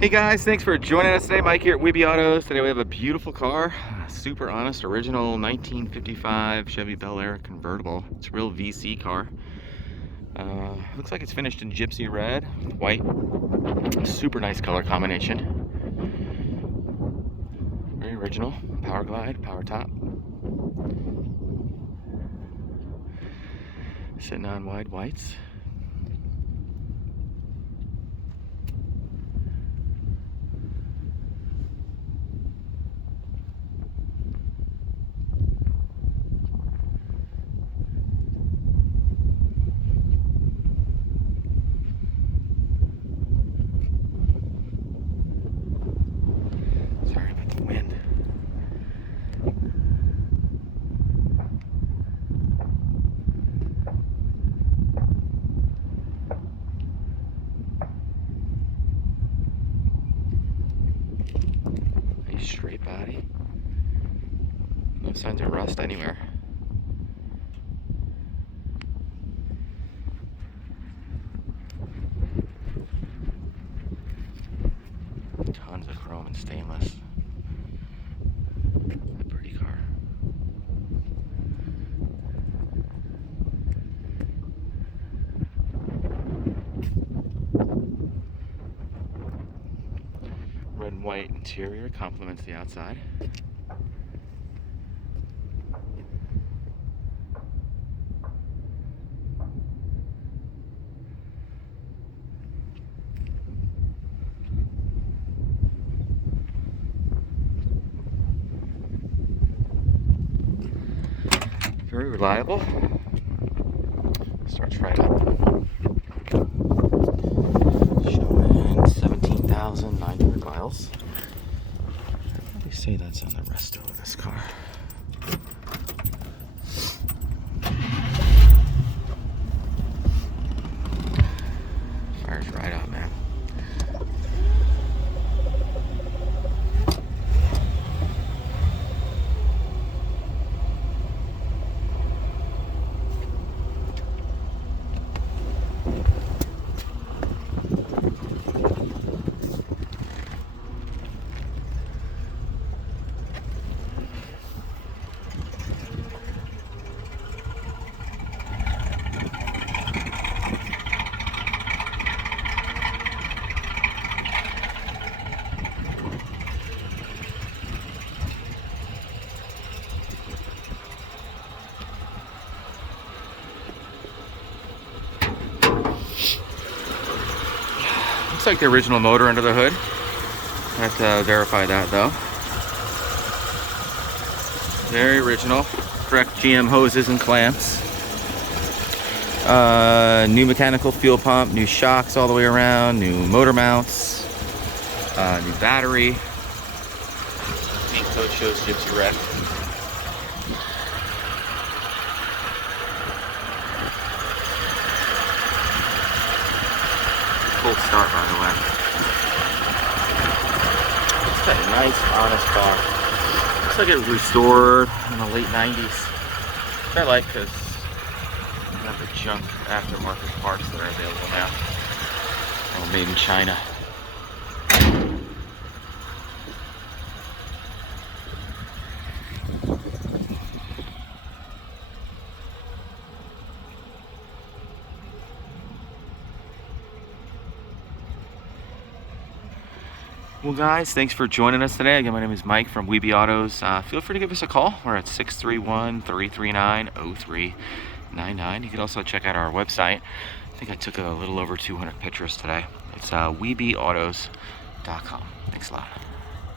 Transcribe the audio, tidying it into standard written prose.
Hey guys, thanks for joining us today. Mike here at Weeby Autos. Today we have a beautiful car, super honest, original 1955 Chevy Bel Air convertible. It's a real VC car. Looks like it's finished in Gypsy red, white. Super nice color combination. Very original. Powerglide, power top. Sitting on wide whites. Sorry about the wind. Nice straight body. No signs of rust anywhere. Tons of chrome and stainless. A pretty car. Red and white interior complements the outside. Very reliable. Starts right up. Showing 17,900 miles. I'd probably say that's on the resto of this car. Fires right up, man. Looks like the original motor under the hood. I have to verify that though. Very original. Correct GM hoses and clamps. New mechanical fuel pump, new shocks all the way around, new motor mounts, new battery. Paint coat shows Gypsy red. Cold start, by the way. It's a nice, honest car. Looks like it was restored in the late 90s. Which I like because you have the junk aftermarket parts that are available now. All made in China. Well guys, thanks for joining us today. Again, my name is Mike from Weeby Autos. Feel free to give us a call. We're at 631-339-0399. You can also check out our website. I think I took a little over 200 pictures today. It's weebyautos.com. Thanks a lot.